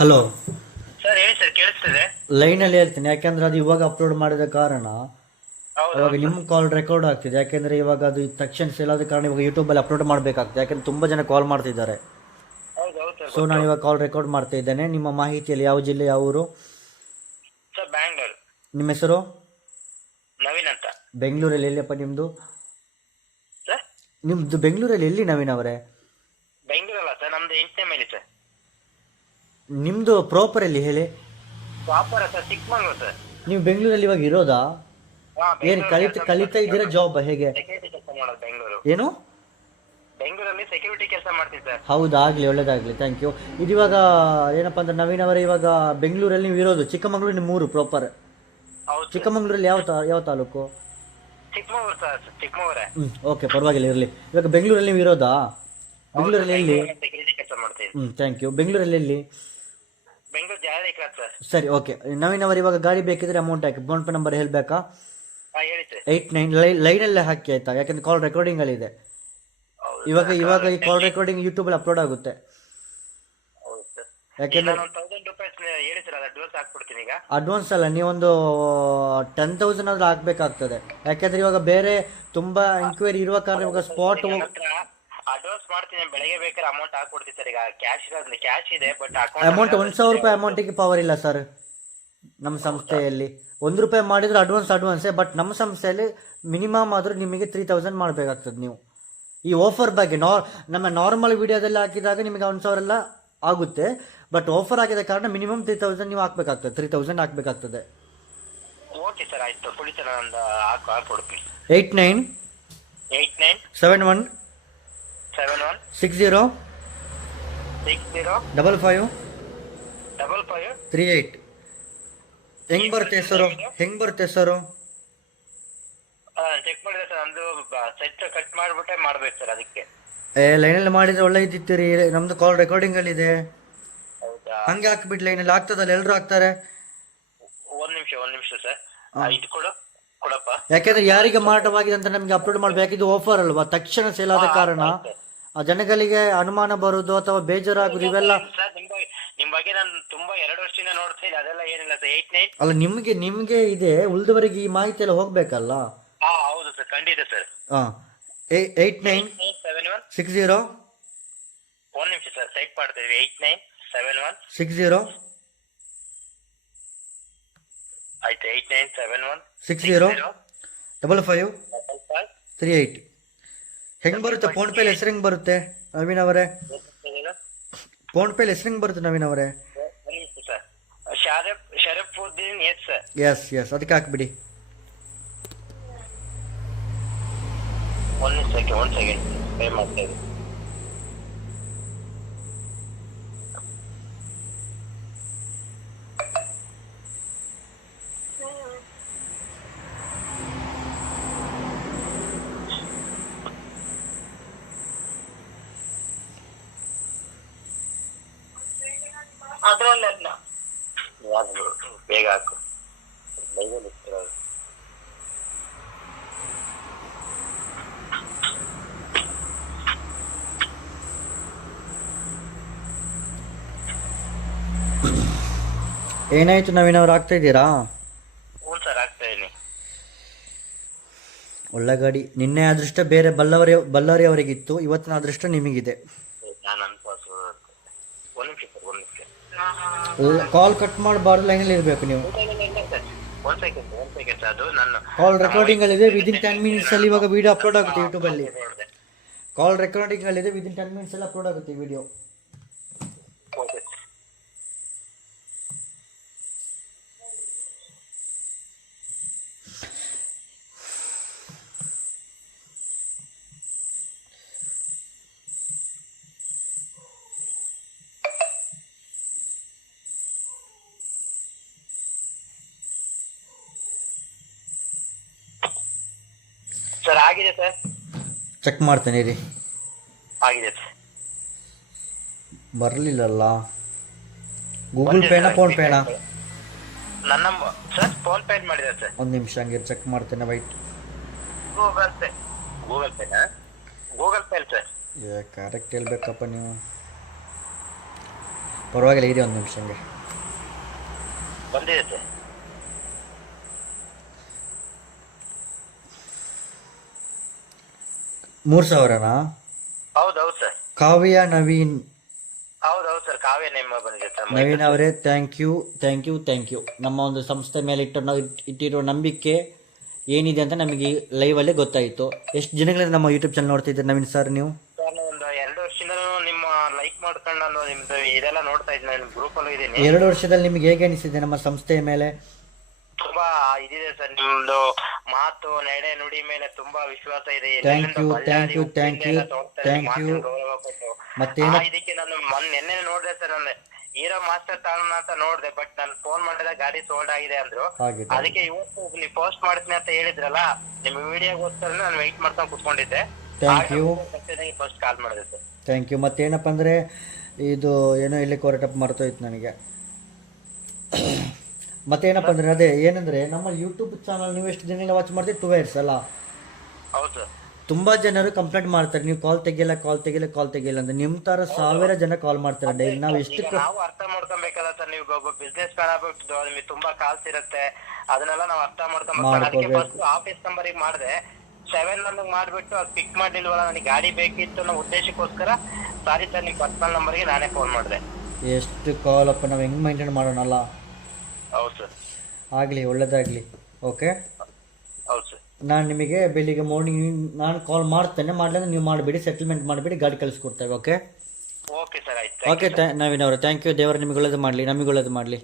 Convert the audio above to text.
Hello. Sir ಹೇಳಿ sir ಕೇಳಿಸ್ತಿದೆ. ಲೈನಲ್ಲಿ ಹೇಳ್ತೀನಿ ಯಾಕೆಂದ್ರೆ ಅದು ಇವಾಗ ಅಪ್ಲೋಡ್ ಮಾಡಿದ ಕಾರಣ ಇವಾಗ ನಿಮ್ಮ ಕಾಲ್ ರೆಕಾರ್ಡ್ ಆಗ್ತಿದೆ ಯಾಕೆಂದ್ರೆ ಇವಾಗ ಅದು ತಕ್ಷಣ ಸೇಲ್ ಆದ ಕಾರಣ ಇವಾಗ ಯೂಟ್ಯೂಬಲ್ಲಿ ಅಪ್ಲೋಡ್ ಮಾಡಬೇಕಾಗ್ತದೆ ಯಾಕೆಂದ್ರೆ ತುಂಬಾ ಜನ ಕಾಲ್ ಮಾಡ್ತಿದ್ದಾರೆ. ಸೊ ನಾನು ಇವಾಗ ಕಾಲ್ ರೆಕಾರ್ಡ್ ಮಾಡ್ತಾ ಇದ್ದೇನೆ ನಿಮ್ಮ ಮಾಹಿತಿಯಲ್ಲಿ ಯಾವ ಜಿಲ್ಲೆ ಯಾವ ಊರು? ಸರ್ ಬ್ಯಾಂಗ್ಳೂರ್. ನಿಮ್ಮ ಹೆಸರು? ನವೀನ್ ಅಂತ. ಬೆಂಗಳೂರಲ್ಲಿ ಎಲ್ಲಿಯಪ್ಪ ನಿಮ್ಮದು ನಿಮ್ದು ನಿಮ್ಮದು ಬೆಂಗಳೂರಲ್ಲಿ ಎಲ್ಲಿ ನವೀನ್ ಅವರೇ? ಬೆಂಗಳೂರಲ್ಲ ಸರ್ ನಮ್ದು ಎಂಟನೇ ಮೇಲೆ ಸರ್. ನಿಮ್ಮದು ಪ್ರಾಪರ್ ಎಲ್ಲಿ ಹೇಳಿ. Proper sir Chikmagalur sir. ನೀವು ಬೆಂಗಳೂರಲ್ಲಿ ಇವಾಗ ಇರೋದಾ? ಹಾ ಏನು ಕಲಿತ ಕಲಿತಾ ಇದ್ದೀರಾ ಜಾಬ್ ಹೇಗೆ? ಸೆಕ್ಯೂರಿಟಿ ಕೆಲಸ ಮಾಡೋದು ಬೆಂಗಳೂರು. ಏನು? ಬೆಂಗಳೂರಲ್ಲಿ ಸೆಕ್ಯೂರಿಟಿ ಕೆಲಸ ಮಾಡ್ತೀನಿ ಸರ್. ಹೌದಾಗಲಿ ಒಳ್ಳೇದಾಗಲಿ. ಥ್ಯಾಂಕ್ ಯು ಇದು ಇವಾಗ ಏನಪ್ಪ ಅಂದ್ರೆ ನವೀನ್ ಅವರೇ ಇವಾಗ ಬೆಂಗಳೂರಲ್ಲಿ ನೀವು ಇರೋದು. ಚಿಕ್ಕಮಗಳೂರು ನಿಮ್ಮ ಊರು ಪ್ರಾಪರ್ ಹೌದು ಸರ್. ಚಿಕ್ಕಮಗಳೂರಲ್ಲಿ ಯಾವ ತಾ ಯಾವ ತಾಲೂಕು? ಚಿಕ್ಕಮಂಗ್ಳೂರು ಸರ್ ಚಿಕ್ಕಮಂಗ್ಳೂರೇ. ಹ್ಞೂ ಓಕೆ ಪರವಾಗಿಲ್ಲ ಇರಲಿ. ಇವಾಗ ಬೆಂಗಳೂರಲ್ಲಿ ನೀವು ಇರೋದಾ? ಬೆಂಗಳೂರಲ್ಲಿ ಎಲ್ಲಿ? ಸೆಕ್ಯೂರಿಟಿ ಕೆಲಸ ಮಾಡ್ತೀನಿ ಹ್ಞೂ ಥ್ಯಾಂಕ್ ಯು ಬೆಂಗಳೂರಲ್ಲಿ ಎಲ್ಲಿ? ಬೆಂಗಳೂರು ಸರ್ ಸರಿ ಓಕೆ ನವೀನ್ ಅವರು ಇವಾಗ ಗಾಡಿ ಬೇಕಿದ್ರೆ ಅಮೌಂಟ್ ಹಾಕಿ. ಫೋನ್ ಪೇ ನಂಬರ್ ಹೇಳಬೇಕಾ? ಹಾ ಹೇಳಿ ಸರ್. ಏಯ್ಟ್ ನೈನ್ ಲೈ ಲೈನಲ್ಲೇ ಹಾಕಿ ಆಯ್ತಾ? ಯಾಕಂದ್ರೆ ಕಾಲ್ ರೆಕಾರ್ಡಿಂಗ್ ಇದೆ. ಇವಾಗ ಇವಾಗ ಈ ಕಾಲ್ ರೆಕಾರ್ಡಿಂಗ್ ಯೂಟ್ಯೂಬಲ್ಲಿ ಅಪ್ಲೋಡ್ ಆಗುತ್ತೆ. ಹೌದು ಸರ್. ಯಾಕೆಂದ್ರೆ ನಾನು ತೌಸಂಡ್ ರುಪೀಸ್ ಹೇಳಿ ಸರ್ ಅದು ಅಡ್ವಾನ್ಸ್ ಹಾಕ್ಬಿಡ್ತೀನಿ ಈಗ. ಅಡ್ವಾನ್ಸ್ ಅಲ್ಲ ನೀವೊಂದು ಟೆನ್ ತೌಸಂಡ್ ಆದ್ರೂ ಹಾಕ್ಬೇಕಾಗ್ತದೆ. ಯಾಕಂದ್ರೆ ಇವಾಗ ಬೇರೆ ತುಂಬಾ ಎಂಕ್ವೈರಿ ಇರುವ ಕಾರಣ ಇವಾಗ ಸ್ಪಾಟ್ ಅಡ್ವಾನ್ಸ್ ಮಾಡ್ತೀನಿ ಬೆಳಗ್ಗೆ ಬೇಕಾದ್ರೆ ಅಮೌಂಟ್ ಹಾಕೊಡ್ತೀನಿ ಸರ್ ಈಗ ಕ್ಯಾಶ್ ಇರೋದ್ರಿಂದ ಕ್ಯಾಶ್ ಇದೆ ಬಟ್ ಅಮೌಂಟ್ ಒಂದ್ ಸಾವಿರ ರೂಪಾಯಿ ಅಮೌಂಟಿಗೆ ಪವರ್ ಇಲ್ಲ ಸರ್ ನಮ್ಮ ಸಂಸ್ಥೆಯಲ್ಲಿ. ಒಂದು ರೂಪಾಯಿ ಮಾಡಿದ್ರೆ ಅಡ್ವಾನ್ಸ್ ಅಡ್ವಾನ್ಸೇ ಬಟ್ ನಮ್ಮ ಸಂಸ್ಥೆಯಲ್ಲಿ ಮಿನಿಮಮ್ ಆದರೂ ನಿಮಗೆ ತ್ರೀ ತೌಸಂಡ್ ಮಾಡಬೇಕಾಗ್ತದೆ ನೀವು. ಈ ಆಫರ್ ಬಗ್ಗೆ ನಾರ್ ನಮ್ಮ ನಾರ್ಮಲ್ ವಿಡಿಯೋದಲ್ಲಿ ಹಾಕಿದಾಗ ನಿಮಗೆ ಒಂದು ಸಾವಿರ ಎಲ್ಲ ಆಗುತ್ತೆ ಬಟ್ ಆಫರ್ ಆಗಿದ ಕಾರಣ ಮಿನಿಮಮ್ ತ್ರೀ ತೌಸಂಡ್ ನೀವು ಹಾಕ್ಬೇಕಾಗ್ತದೆ. ತ್ರೀ ತೌಸಂಡ್ ಹಾಕ್ಬೇಕಾಗ್ತದೆ. ಓಕೆ ಸರ್ ಆಯ್ತು. ಹಾಕೊಡ್ತೀನಿ eight nine eight nine seven one six zero? Six zero? Double five? Double five? Three eight. ಹೆಂಗ್ ಬರುತ್ತೆ ಹೆಸರು? ಹೆಂಗ್ ಬರುತ್ತೆ ಹೆಸರು? ಚೆಕ್ ಮಾಡಿದೆ ಸರ್ ನಂದು ಸೆಟ್ ಕಟ್ ಮಾಡ್ಬಿಟ್ಟೆ ಮಾಡ್ಬೇಕು ಸರ್ ಅದಕ್ಕೆ. ಏ ಲೈನಲ್ಲಿ ಮಾಡಿದ್ರೆ ಒಳ್ಳೆ ಇದ್ದಿತ್ತೀರಿ. ನಮ್ದು ಕಾಲ್ ರೆಕಾರ್ಡಿಂಗ್ ಅಲ್ಲಿ ಇದೆ. ಹಂಗೆ ಹಾಕ್ಬಿಟ್ಟು ಲೈನಲ್ಲಿ ಆಗ್ತದಲ್ಲ ಎಲ್ಲರೂ ಹಾಕ್ತಾರೆ? ಒಂದ್ ನಿಮಿಷ ಒಂದ್ ನಿಮಿಷ ಸರ್. ಇದು ಕೊಡು ಕೊಡಪ್ಪ. ಯಾಕೆಂದ್ರೆ ಯಾರಿಗೆ ಮಾರಾಟವಾಗಿದೆ ಅಂತ ನಮ್ಗೆ ಅಪ್ಲೋಡ್ ಮಾಡ್ಬೇಕು. ಇದು ಆಫರ್ ಅಲ್ವಾ? ತಕ್ಷಣ ಸೇಲ್ ಆದ ಕಾರಣ. ಜನಗಳಿಗೆ ಅನುಮಾನ ಬರುವುದು ಅಥವಾ ಬೇಜಾರಾಗುದು ಇವೆಲ್ಲ ಸರ್ ನಿಮ್ ಬಗ್ಗೆ ನಿಮ್ ಬಗ್ಗೆ ನಾನು ತುಂಬಾ ಎರಡು ವರ್ಷದಿಂದ ನೋಡ್ತಾ ಇದ್ದೆ ಅದೆಲ್ಲ ಏನಿಲ್ಲ ಸರ್ ಏಯ್ಟ್ ನೈನ್ ಅಲ್ಲ ನಿಮ್ಗೆ ನಿಮ್ಗೆ ಇದೆ ಉಳಿದವರಿಗೆ ಈ ಮಾಹಿತಿ ಎಲ್ಲ ಹೋಗ್ಬೇಕಲ್ಲ? ಹಾ ಹೌದು ಸರ್ ಖಂಡಿತ ಸರ್. ಹಾ eight nine seven one six zero ಒಂದ್ ನಿಮಿಷ ಸರ್ ಟೈಪ್ ಮಾಡ್ತಾ ಇದೀವಿ eight nine seven one six zero ಆಯ್ತು eight nine seven one six zero double five double five three eight. ಹೆಂಗ್ ಬರುತ್ತೆ? ಫೋನ್ ಪೇಲಿ ಹೆಸರು ಹೆಂಗ್ ಬರುತ್ತೆ ನವೀನ್ ಅವರೇ? ಫೋನ್ ಪೇಲಿ ಹೆಸರು ಹೆಂಗ್ ಬರುತ್ತೆ ನವೀನ್ ಅವರೇ? ಎಸ್. ಎಸ್ ಅದಕ್ಕೆ ಹಾಕ್ಬಿಡಿ. ಒನ್ ಸೆಕೆಂಡ್ ಒಂದ್ ಸೆಕೆಂಡ್ ಪೇ ಮಾಡ್ತಾ ಹಾಕು ಬೈಬಲ್. ಏನಾಯ್ತು ನವೀನ್ ಅವ್ರು ಆಗ್ತಾ ಇದ್ದೀರಾ? ಹ್ಞೂ ಸರ್ ಆಗ್ತಾ ಒಳ್ಳೆ ಗಾಡಿ. ನಿನ್ನೆ ಅದೃಷ್ಟ ಬೇರೆ ಬಲ್ಲವರಿ ಬಳ್ಳಾರಿ ಅವರಿಗಿತ್ತು. ಇವತ್ತಿನ ಅದೃಷ್ಟ ನಿಮಗಿದೆ. ನಾನು ಅನ್ಪಾಸು ಒಂದ್ ನಿಮಿಷ ಸರ್ ಒಂದ್ ನಿಮಿಷ ಕಾಲ್ ಕಟ್ ಮಾಡಬಾರ್ದು ಲೈನಲ್ಲಿ ಇರಬೇಕು ನೀವು. ಕಾಲ್ ರೆಕಾರ್ಡಿಂಗ್ ಅಲ್ಲಿ ಇದೆ ವಿದಿನ್ ಟೆನ್ ಮಿನಿಟ್ಸ್ ಅಲ್ಲಿ ಇವಾಗ ವಿಡಿಯೋ ಅಪ್ಲೋಡ್ ಆಗುತ್ತೆ ಯೂಟ್ಯೂಬ್ ಅಲ್ಲಿ. ಕಾಲ್ ರೆಕಾರ್ಡಿಂಗ್ ಅಲ್ಲಿ ಇದೆ ವಿದಿನ್ ಟೆನ್ ಮಿನಿಟ್ಸ್ ಅಲ್ಲಿ ಅಪ್ಲೋಡ್ ಆಗುತ್ತೆ ವಿಡಿಯೋ ಓಕೆ ಸರ್ ಆಗಿದೆ ಸರ್. ಚೆಕ್ ಮಾಡ್ತೇನೆ ರೀ ಆಗಿದೆ ಸರ್. ಬರಲಿಲ್ಲಲ್ಲ. ಗೂಗಲ್ ಪೇನಾ ಫೋನ್ ಪೇನ ನನ್ನ ಸರ್ ಫೋನ್ ಪೇ ಮಾಡಿದೆ ಸರ್. ಒಂದು ನಿಮಿಷ ಹಂಗೆ ಚೆಕ್ ಮಾಡ್ತೇನೆ ವೈಟ್ ಗೂಗಲ್ ಪೇ ಗೂಗಲ್ ಪೇನಾ ಗೂಗಲ್ ಪೇ ಸರ್. ಕರೆಕ್ಟ್ ಹೇಳ್ಬೇಕಪ್ಪ ನೀವು. ಪರವಾಗಿಲ್ಲ ಇದೆ ಒಂದು ನಿಮಿಷ ಹಂಗೆ. ಬಂದಿದೆ ಸರ್. ಮೂರು ಸಾವಿರನಾ? ಹೌದೌದು ಸರ್. ಕಾವ್ಯ ನವೀನ್. ಹೌದೌದು ಸರ್ ಕಾವ್ಯ ನೇಮ ಬಂದಿದೆ ಸರ್ ನವೀನ್ ಅವರೇ thank you thank you thank you ನಮ್ಮ ಒಂದು ಸಂಸ್ಥೆ ಮೇಲೆ ಇಟ್ಟು ನಾವು ಇಟ್ಟಿರೋ ನಂಬಿಕೆ ಏನಿದೆ ಅಂತ ನಮಗೆ ಲೈವಲ್ಲೇ ಗೊತ್ತಾಯಿತು. ಎಷ್ಟು ಜನಗಳಿಂದ ನಮ್ಮ ಯೂಟ್ಯೂಬ್ ಚಾನಲ್ ನೋಡ್ತಿದ್ದೀರಿ ನವೀನ್ ಸರ್ ನೀವು? ನಾನು ಒಂದು ಎರಡು ವರ್ಷದಿಂದ ನಿಮ್ಮ ಲೈಕ್ ಮಾಡ್ಕೊಂಡು ನಾನು ನಿಮ್ದು ಇದೆಲ್ಲ ನೋಡ್ತಾ ಇದ್ದೀನಿ ನಾನು ಗ್ರೂಪ್ ಅಲ್ಲೂ ಇದ್ದೀನಿ. ಎರಡು ವರ್ಷದಲ್ಲಿ ನಿಮಗೆ ಹೇಗೆ ಅನಿಸಿದೆ ನಮ್ಮ ಸಂಸ್ಥೆಯ ಮೇಲೆ? ತುಂಬಾ ಇದಿದೆ ಸರ್. ನಿಮ್ದು ಮಾತು ನಡೆ ನುಡಿ ಮೇಲೆ ತುಂಬಾ ವಿಶ್ವಾಸ ಇದೆ. Thank you thank you thank you thank ಆ ಇದಕ್ಕೆ ನಾನು ನಿನ್ನೆ ನೋಡಿದೆ ಸರ್ ನಾನು. ಹೀರೋ ಮಾಸ್ಟರ್ ತಾಣ ಅಂತ ನೋಡಿದೆ ಬಟ್ ನಾನು ಫೋನ್ ಮಾಡಿದಾಗ ಗಾಡಿ ಸೋಲ್ಡ್ ಆಗಿದೆ ಅಂದ್ರು. ಅದಕ್ಕೆ ಇವತ್ತು ನೀವು ಪೋಸ್ಟ್ ಮಾಡ್ತೀನಿ ಅಂತ ಹೇಳಿದ್ರಲ್ಲ ನಿಮ್ ವಿಡಿಯೋಗೋಸ್ಕರ ನಾನು ವೆಯ್ಟ್ ಮಾಡ್ಕೊಂಡು ಕುತ್ಕೊಂಡಿದ್ದೆ. ಥ್ಯಾಂಕ್ ಯು ಫಸ್ಟ್ ಕಾಲ್ ಮಾಡಿದೆ ಸರ್. ಥ್ಯಾಂಕ್ ಯು ಮತ್ತೇನಪ್ಪ ಅಂದ್ರೆ ಇದು ಏನೋ ಇಲ್ಲಿ ಹೊರಟಪ್ಪ ಮರ್ತೋಯ್ತು ನನಗೆ. ಮತ್ತೇನಪ್ಪ ಅಂದ್ರೆ ಅದೇ ಏನಂದ್ರೆ ನಮ್ಮ ಯೂಟ್ಯೂಬ್ ಚಾನಲ್ ನೀವು ಎಷ್ಟು ಜನ ವಾಚ್ ಮಾಡ್ತೀವಿ ಟೂ ಇಯರ್ಸ್ ಅಲ್ಲ? ಹೌದು ತುಂಬ ಜನರು ಕಂಪ್ಲೇಂಟ್ ಮಾಡ್ತಾರೆ ನೀವು ಕಾಲ್ ತೆಗಿಲ್ಲ ಕಾಲ್ ತೆಗಿಲ್ಲ ಕಾಲ್ ತೆಗಿಲ್ಲ ಅಂತ. ನಿಮ್ ತರ ಸಾವಿರ ಜನ ಕಾಲ್ ಮಾಡ್ತಾರೆ ಡೈಲಿ ನಾವು ಎಷ್ಟು ನಾವು ಅರ್ಥ ಮಾಡ್ಕೊಬೇಕಲ್ಲ ಸರ್ ನೀವು ಒಬ್ಬ ಬಿಸ್ನೆಸ್ ಆಗ್ಬಿಟ್ಟು ನಿಮಗೆ ತುಂಬಾ ಕಾಲ್ಸ್ ಇರುತ್ತೆ. ಅದನ್ನೆಲ್ಲ ನಾವು ಅರ್ಥ ಮಾಡ್ಕೊಬೇಕು. ಆಫೀಸ್ ನಂಬರಿಗೆ ಮಾಡಿದೆ. ಸೆವೆನ್ ನಂಬರ್ ಮಾಡ್ಬಿಟ್ಟು ಅದು ಪಿಕ್ ಮಾಡಿಲ್ವಲ್ಲ ನನಗೆ ಗಾಡಿ ಬೇಕಿತ್ತು ಅನ್ನೋ ಉದ್ದೇಶಕ್ಕೋಸ್ಕರ ಸಾರಿ ಸರ್ ನಿಮ್ಮ ಪರ್ಸನಲ್ ನಂಬರ್ಗೆ ನಾನೇ ಫೋನ್ ಮಾಡಿದೆ. ಎಷ್ಟು ಕಾಲ್ ಅಪ್ಪ ನಾವು ಹೆಂಗ್ ಮೈಂಟೈನ್ ಮಾಡೋಣಲ್ಲ? ಹೌದು ಸರ್. ಆಗಲಿ ಒಳ್ಳೇದಾಗಲಿ. ಓಕೆ ಹೌದು ಸರ್. ನಾನು ನಿಮಗೆ ಬೆಳಿಗ್ಗೆ ಮಾರ್ನಿಂಗ್ ನಾನು ಕಾಲ್ ಮಾಡ್ತೇನೆ. ಮಾಡಲಿಲ್ಲ ನೀವು ಮಾಡಬೇಡಿ ಸೆಟಲ್ಮೆಂಟ್ ಮಾಡಬೇಡಿ ಗಾಡಿ ಕಳಿಸ್ಕೊಡ್ತೇವೆ ಓಕೆ ಓಕೆ ಸರ್ ಆಯ್ತು. ಓಕೆ ನವೀನ್ ಅವರು ಥ್ಯಾಂಕ್ ಯು ದೇವರು ನಿಮಗೆ ಒಳ್ಳೇದು ಮಾಡಲಿ ನಮಗೆ ಒಳ್ಳೇದು ಮಾಡಲಿ.